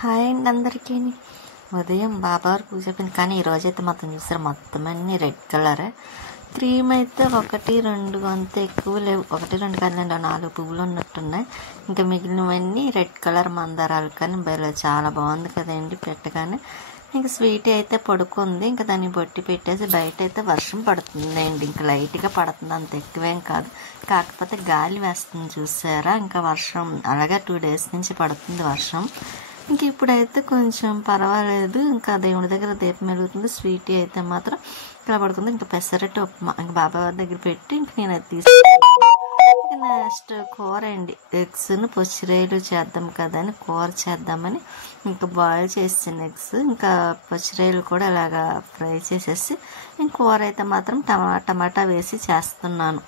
Hi అండి అందరికీ. ఉదయం బాబావారు పూజ అయిపోయింది, కానీ ఈరోజైతే మొత్తం చూసారు, మొత్తం అన్నీ రెడ్ కలరే. క్రీమ్ అయితే 1, 2 అంతే, ఎక్కువ లేవు. 1, 2 కాదండి, 4 పువ్వులు ఉన్నట్టున్నాయి. ఇంకా మిగిలినవన్నీ రెడ్ కలర్ మందారాలు. కానీ చాలా బాగుంది కదండి పెట్టగానే. ఇంకా స్వీట్ అయితే పడుకుంది, ఇంకా దాన్ని బొట్టి పెట్టేసి బయట అయితే వర్షం పడుతుంది అండి. ఇంకా లైట్గా పడుతుంది, అంత ఎక్కువేం కాదు. కాకపోతే గాలి వేస్తుంది చూసారా, ఇంకా వర్షం అలాగే 2 డేస్ నుంచి పడుతుంది వర్షం. ఇంక ఇప్పుడైతే కొంచెం పర్వాలేదు, ఇంకా దేవుడి దగ్గర దీపం వెలుగుతుంది. స్వీట్ అయితే మాత్రం ఇలా పడుతుంది. ఇంకా పెసరట్టు ఉప్మా ఇంకా బాబా వారి దగ్గర పెట్టి ఇంక నేనైతే తీసుకున్నాను. ఇంకా నెక్స్ట్ కూర అండి, ఎగ్స్ను పచ్చిరొయ్యలు చేద్దాం కదా అని కూర చేద్దామని ఇంకా బాయిల్ చేసిన ఎగ్స్, ఇంకా పచ్చిరొయ్యలు కూడా ఇలాగా ఫ్రై చేసేసి ఇంక కూర అయితే మాత్రం టమాటా వేసి చేస్తున్నాను.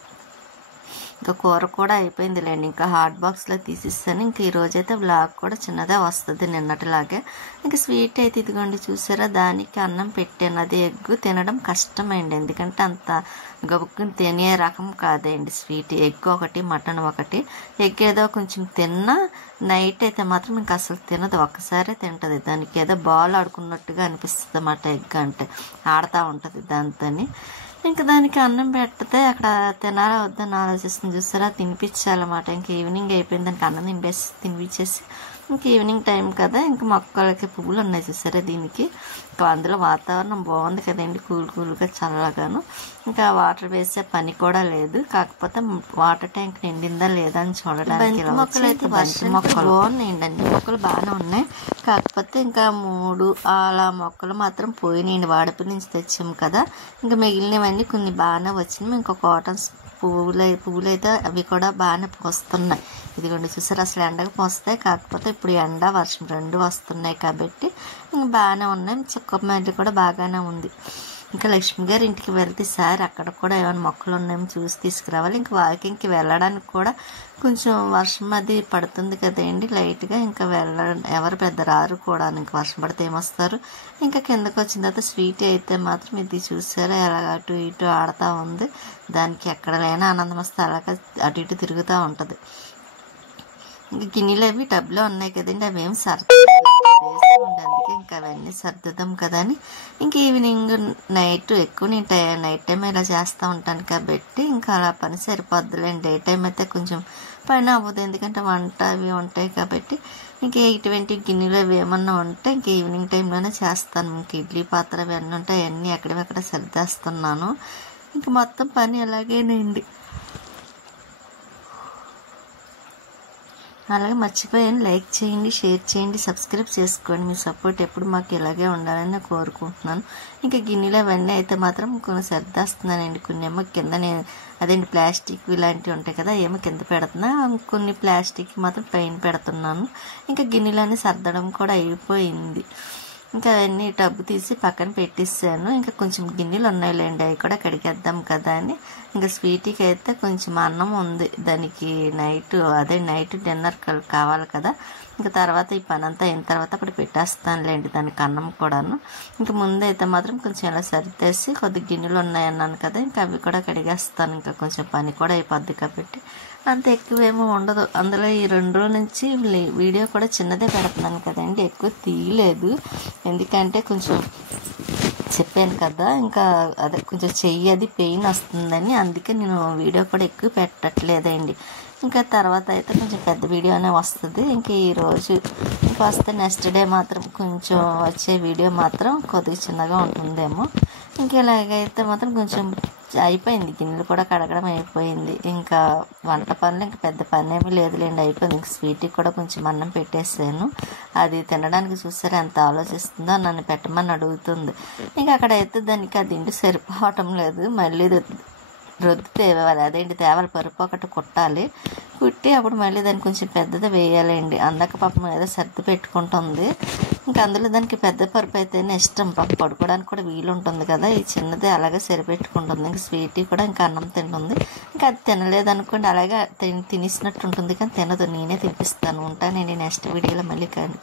ఇంకా కూర కూడా అయిపోయిందిలేండి, ఇంకా హాట్ బాక్స్లో తీసిస్తాను. ఇంక ఈరోజైతే బ్లాగ్ కూడా చిన్నదే వస్తుంది నిన్నటిలాగే. ఇంకా స్వీట్ అయితే ఇదిగోండి చూసారా, దానికి అన్నం పెట్టాను. అది ఎగ్ తినడం కష్టమైంది, ఎందుకంటే అంత గబుక్కుని తినే రకం కాదండి స్వీట్. ఎగ్ ఒకటి, మటన్ ఒకటి. ఎగ్ ఏదో కొంచెం తిన్నా, నైట్ అయితే మాత్రం ఇంకా అసలు తినదు, ఒక్కసారే తింటుంది. దానికి ఏదో బాల్ ఆడుకున్నట్టుగా అనిపిస్తుంది అన్నమాట ఎగ్ అంటే, ఆడుతూ ఉంటుంది దాంతోని. ఇంకా దానికి అన్నం పెడితే అక్కడ తినాలా వద్దని ఆలోచిస్తుంది చూస్తారా, తినిపించాలన్నమాట. ఇంక ఈవినింగ్ అయిపోయింది, దానికి అన్నం తినిపించేసి ఇంక ఈవినింగ్ టైం కదా, ఇంక మొక్కలకి పువ్వులు ఉన్నాయి చూసారా దీనికి. ఇంకా అందులో వాతావరణం బాగుంది కదండి, కూల్గా చల్లగాను. ఇంకా వాటర్ వేసే పని కూడా లేదు, కాకపోతే వాటర్ ట్యాంక్ నిండిందా లేదా అని చూడడానికి. మొక్కలు అయితే బంతి మొక్కలు బాగున్నాయండి, అన్ని మొక్కలు బాగానే ఉన్నాయి. కాకపోతే ఇంకా 3 అలా మొక్కలు మాత్రం పోయినాయండి, వాడపి నుంచి తెచ్చాము కదా. ఇంకా మిగిలినవన్నీ కొన్ని బాగానే వచ్చినాయి. ఇంకా కాటన్స్ పువ్వులు అయితే అవి కూడా బాగానే పోస్తున్నాయి. ఇదిగోండి చూసారు, అసలు ఎండకు పోస్తాయి, కాకపోతే ఇప్పుడు ఎండ వర్షం 2 వస్తున్నాయి కాబట్టి ఇంకా బాగానే ఉన్నాయి. చుక్కమల్లి కూడా బాగానే ఉంది. ఇంకా లక్ష్మి గారి ఇంటికి వెళ్తే సార్ అక్కడ కూడా ఏమైనా మొక్కలు ఉన్నాయేమో చూసి తీసుకురావాలి. ఇంకా వాకింగ్కి వెళ్ళడానికి కూడా కొంచెం వర్షం అది పడుతుంది కదండి లైట్గా. ఇంకా ఎవరు పెద్ద రారు కూడా, ఇంకా వర్షం పడితే ఏమొస్తారు. ఇంకా కిందకు వచ్చిన తర్వాత స్వీట్ అయితే మాత్రం ఇది చూసారా ఎలా అటు ఇటు ఆడుతూ ఉంది. దానికి ఎక్కడ లేని ఆనందం వస్తే అలాగే అటు ఇటు తిరుగుతూ ఉంటుంది. ఇంకా గిన్నెలు అవి టబ్లో ఉన్నాయి కదండి, అవి ఏం ఉండే, అందుకే ఇంకా అవన్నీ సర్దుదాం కదా అని. ఇంక ఈవినింగ్ నైట్ ఎక్కువ నేను నైట్ టైం ఇలా చేస్తూ ఉంటాను కాబట్టి ఇంకా అలా పని సరిపోద్దులేండి. డే టైం అయితే కొంచెం పని అవ్వదు, ఎందుకంటే వంట అవి ఉంటాయి కాబట్టి. ఇంకా ఇటువంటి గిన్నెలు అవి ఏమన్నా ఉంటే ఇంక ఈవినింగ్ టైంలోనే చేస్తాను. ఇంక ఇడ్లీ పాత్ర అవన్నీ ఉంటాయి, అన్నీ ఎక్కడెక్కడ సర్దేస్తున్నాను. ఇంక మొత్తం పని అలాగేనండి. అలాగే మర్చిపోయాను, లైక్ చేయండి, షేర్ చేయండి, సబ్స్క్రైబ్ చేసుకోండి. మీ సపోర్ట్ ఎప్పుడు మాకు ఇలాగే ఉండాలని నేను కోరుకుంటున్నాను. ఇంకా గిన్నెలు అవన్నీ అయితే మాత్రం కొన్ని సర్దేస్తున్నానండి. కొన్ని ఏమో కింద అదేంటి ప్లాస్టిక్ ఇలాంటివి ఉంటాయి కదా, ఏమో కింద పెడుతున్నా, కొన్ని ప్లాస్టిక్ మాత్రం పైన పెడుతున్నాను. ఇంకా గిన్నెలన్నీ సర్దడం కూడా అయిపోయింది. ఇంకా అవన్నీ టబ్బు తీసి పక్కన పెట్టేసాను. ఇంకా కొంచెం గిన్నెలు ఉన్నాయిలేండి, అవి కూడా కడిగేద్దాం కదా అని. ఇంకా స్వీట్కి అయితే కొంచెం అన్నం ఉంది, దానికి నైట్ డిన్నర్ కావాలి కదా. ఇంకా తర్వాత ఈ పని అంతా అయిన తర్వాత అప్పుడు పెట్టేస్తానులేండి దానికి అన్నం కూడాను. ఇంకా ముందైతే మాత్రం కొంచెం ఇలా సరితేసి కొద్ది గిన్నెలు ఉన్నాయన్నాను కదా, ఇంకా అవి కూడా కడిగేస్తాను. ఇంకా కొంచెం పని కూడా అయిపోద్ది కాబట్టి అంత ఎక్కువేమో ఉండదు. అందులో ఈ 2 రోజుల నుంచి వీడియో కూడా చిన్నదే పెడుతున్నాను కదండి, ఎక్కువ తీయలేదు. ఎందుకంటే కొంచెం చెప్పాను కదా, ఇంకా అదే కొంచెం చెయ్యి అది పెయిన్ వస్తుందని, అందుకే నేను వీడియో కూడా ఎక్కువ పెట్టట్లేదండి. ఇంకా తర్వాత అయితే కొంచెం పెద్ద వీడియోనే వస్తుంది. ఇంక ఈరోజు ఇంకా వస్తే నెక్స్ట్ డే మాత్రం కొంచెం వచ్చే వీడియో మాత్రం కొద్దిగా చిన్నగా ఉంటుందేమో. ఇంక ఇలాగైతే మాత్రం కొంచెం అయిపోయింది, గిన్నెలు కూడా కడగడం అయిపోయింది. ఇంకా వంట పనులు ఇంకా పెద్ద పని ఏమీ లేదులేండి, అయిపోయింది. ఇంక స్వీట్కి కూడా కొంచెం అన్నం పెట్టేసాను. అది తినడానికి చూసారా ఎంత ఆలోచిస్తుందో, నన్ను పెట్టమని అడుగుతుంది. ఇంకా అక్కడైతే దానికి ఆ దిండు సరిపోవటం లేదు, మళ్ళీ రొద్దు తేవాలి, పరుపు ఒకటి కుట్టాలి. కుట్టి అప్పుడు మళ్ళీ దానికి కొంచెం పెద్దది వేయాలండి. అందాక పాపం ఏదో సర్ది పెట్టుకుంటుంది. ఇంకా అందులో దానికి పెద్ద పరుపు అయితేనే ఇష్టం, పాపం పడుకోవడానికి కూడా వీలు ఉంటుంది కదా. ఈ చిన్నది అలాగే సరిపెట్టుకుంటుంది. ఇంకా స్వీట్ కూడా ఇంకా అన్నం తింటుంది. ఇంకా అది తినలేదనుకోండి, అలాగే తినేసినట్టు ఉంటుంది, కానీ తినదు. నేనే తినిపిస్తాను. ఉంటానండి, నెక్స్ట్ వీడియోలో మళ్ళీ కలుస్తాను.